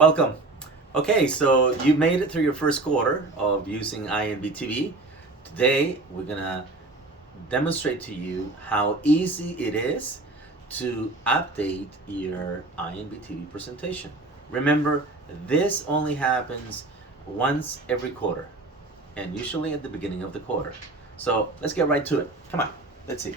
Welcome. Okay, so you made it through your first quarter of using INBTV. Today, we're gonna demonstrate to you how easy it is to update your INBTV presentation. Remember, this only happens once every quarter, and usually at the beginning of the quarter. So let's get right to it. Come on, let's see.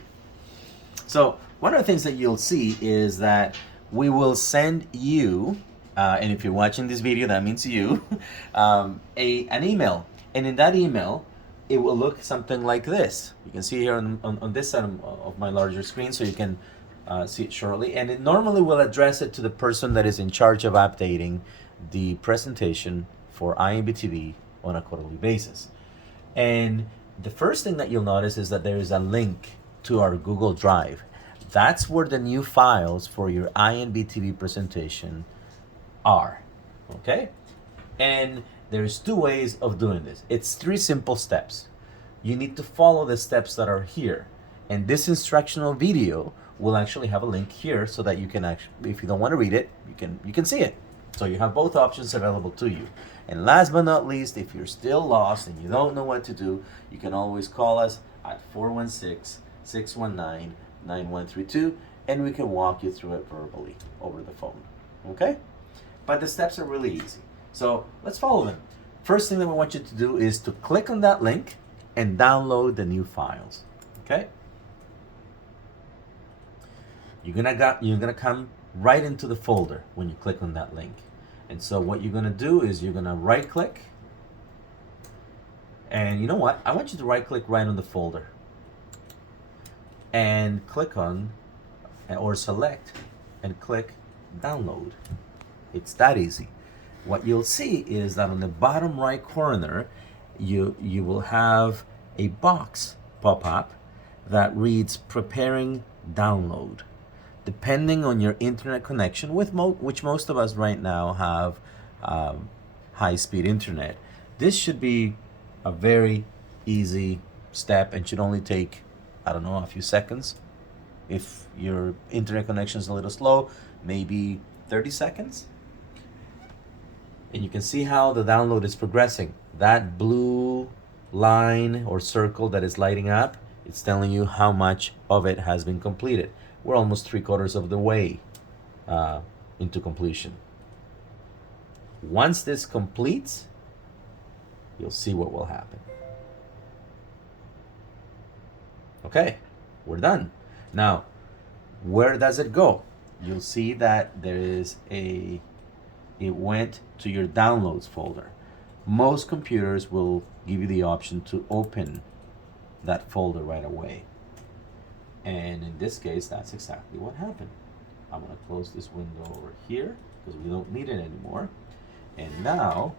So one of the things that you'll see is that we will send you, and if you're watching this video, that means you, an email. And in that email, it will look something like this. You can see here on this side of my larger screen, so you can see it shortly. And it normally will address it to the person that is in charge of updating the presentation for INBTV on a quarterly basis. And the first thing that you'll notice is that there is a link to our Google Drive. That's where the new files for your INBTV presentation are. Okay? And there's two ways of doing this. It's three simple steps. You need to follow the steps that are here. And this instructional video will actually have a link here so that you can actually, if you don't want to read it, you can see it. So you have both options available to you. And last but not least, if you're still lost and you don't know what to do, you can always call us at 416-619-9132 and we can walk you through it verbally over the phone. Okay? But the steps are really easy. So let's follow them. First thing that we want you to do is to click on that link and download the new files. Okay? You're gonna come right into the folder when you click on that link. And so what you're gonna do is you're gonna right click, and you know what? I want you to right click right on the folder and click on or select and click download. It's that easy. What you'll see is that on the bottom right corner, you will have a box pop up that reads preparing download. Depending on your internet connection, which most of us right now have high-speed internet, this should be a very easy step and should only take, I don't know, a few seconds. If your internet connection is a little slow, maybe 30 seconds. And you can see how the download is progressing. That blue line or circle that is lighting up, it's telling you how much of it has been completed. We're almost 3/4 of the way into completion. Once this completes, you'll see what will happen. Okay, we're done. Now, where does it go? You'll see that there is it went to your downloads folder. Most computers will give you the option to open that folder right away. And in this case, that's exactly what happened. I'm going to close this window over here because we don't need it anymore. And now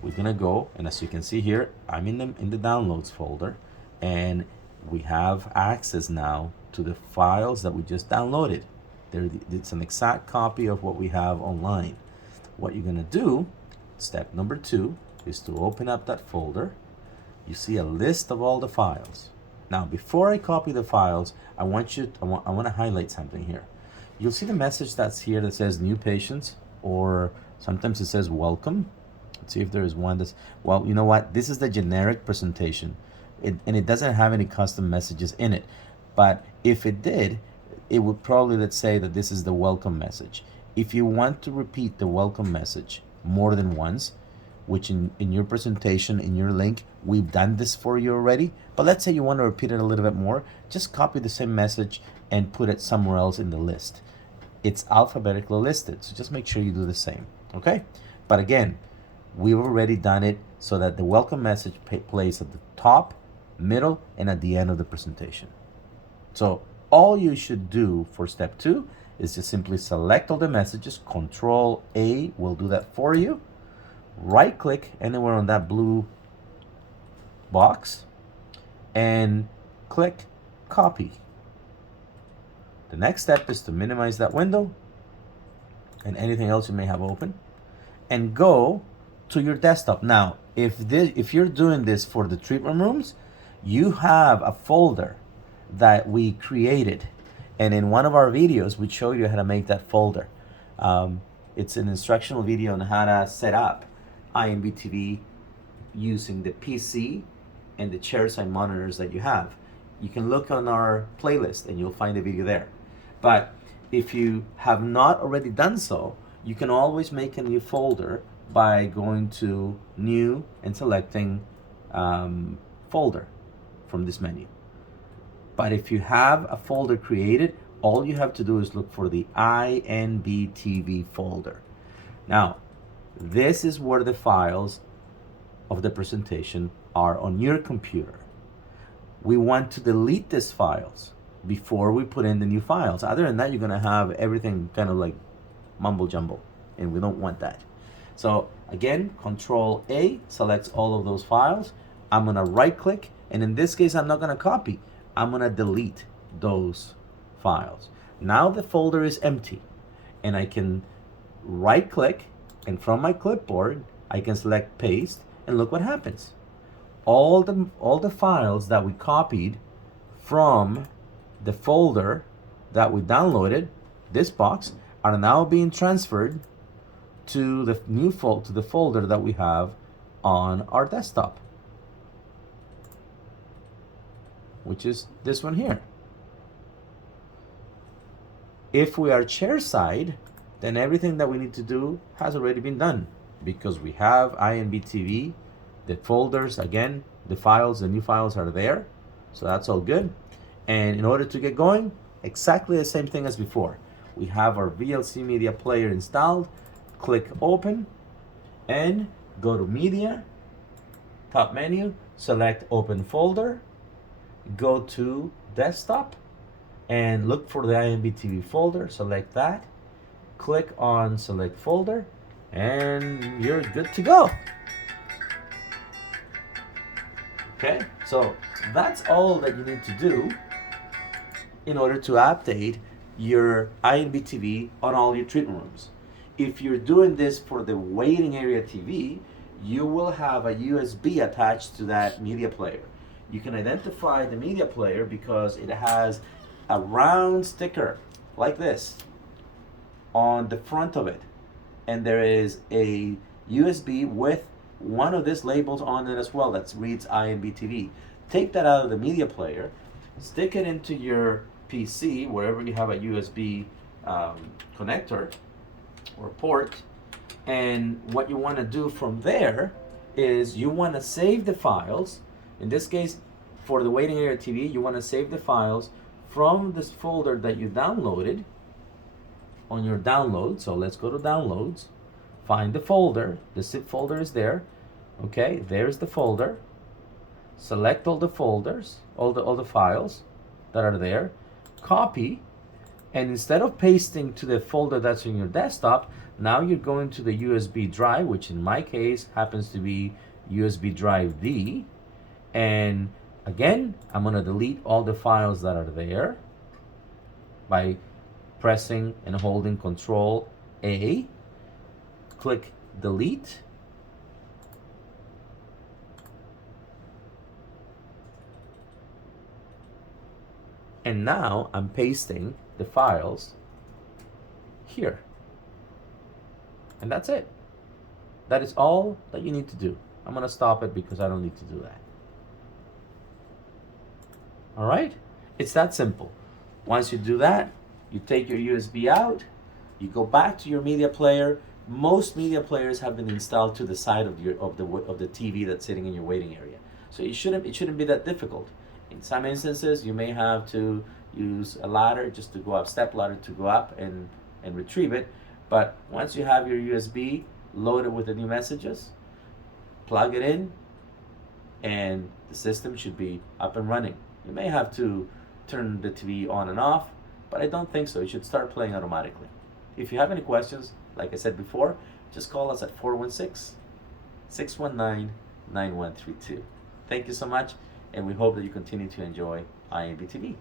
we're going to go, and as you can see here, I'm in the downloads folder, and we have access now to the files that we just downloaded. It's an exact copy of what we have online. What you're going to do, step number 2, is to open up that folder. You see a list of all the files. Now, before I copy the files, I want to highlight something here. You'll see the message that's here that says new patients, or sometimes it says welcome. Let's see if there is one that's, well, you know what? This is the generic presentation, and it doesn't have any custom messages in it. But if it did, it would probably, let's say that this is the welcome message. If you want to repeat the welcome message more than once, which in your presentation, in your link, we've done this for you already. But let's say you want to repeat it a little bit more, just copy the same message and put it somewhere else in the list. It's alphabetically listed, so just make sure you do the same, okay? But again, we've already done it so that the welcome message plays at the top, middle, and at the end of the presentation. So all you should do for step 2 is just simply select all the messages. Control A will do that for you. Right click anywhere on that blue box and click copy. The next step is to minimize that window and anything else you may have open and go to your desktop. Now, if you're doing this for the treatment rooms, you have a folder that we created, and in one of our videos we show you how to make that folder. It's an instructional video on how to set up INBTV using the PC and the chairside monitors that you have. You can look on our playlist and you'll find the video there. But if you have not already done so, you can always make a new folder by going to New and selecting Folder from this menu. But if you have a folder created, all you have to do is look for the INBTV folder. Now, this is where the files of the presentation are on your computer. We want to delete these files before we put in the new files. Other than that, you're gonna have everything kind of like mumble jumble, and we don't want that. So again, Control A selects all of those files. I'm gonna right click, and in this case, I'm not gonna copy. I'm gonna delete those files. Now the folder is empty, and I can right click, and from my clipboard, I can select paste, and look what happens. All the files that we copied from the folder that we downloaded, this box, are now being transferred to the new to the folder that we have on our desktop, which is this one here. If we are chairside, then everything that we need to do has already been done because we have INBTV, the folders, again, the files, the new files are there. So that's all good. And in order to get going, exactly the same thing as before. We have our VLC media player installed. Click open and go to media, top menu, select open folder, go to desktop and look for the INBTV folder, select that, click on select folder, and you're good to go. Okay, so that's all that you need to do in order to update your INBTV on all your treatment rooms. If you're doing this for the waiting area TV, you will have a USB attached to that media player. You can identify the media player because it has a round sticker like this on the front of it. And there is a USB with one of these labels on it as well that reads INBTV. Take that out of the media player, stick it into your PC, wherever you have a USB connector or port, and what you want to do from there is you want to save the files. In this case, for the waiting area TV, you want to save the files from this folder that you downloaded on your download. So let's go to downloads, find the folder, the zip folder is there. Okay, there's the folder. Select all the folders, all the files that are there, copy, and instead of pasting to the folder that's in your desktop, now you're going to the USB drive, which in my case happens to be USB drive D. And again, I'm gonna delete all the files that are there by pressing and holding Control A, click delete, and now I'm pasting the files here. And that's it. That is all that you need to do. I'm gonna stop it because I don't need to do that. All right? It's that simple. Once you do that, you take your USB out, you go back to your media player. Most media players have been installed to the side of the TV that's sitting in your waiting area. So it shouldn't be that difficult. In some instances, you may have to use a ladder just to go up, step ladder to go up and retrieve it. But once you have your USB loaded with the new messages, plug it in, and the system should be up and running. You may have to turn the TV on and off, but I don't think so. It should start playing automatically. If you have any questions, like I said before, just call us at 416-619-9132. Thank you so much, and we hope that you continue to enjoy INBTV.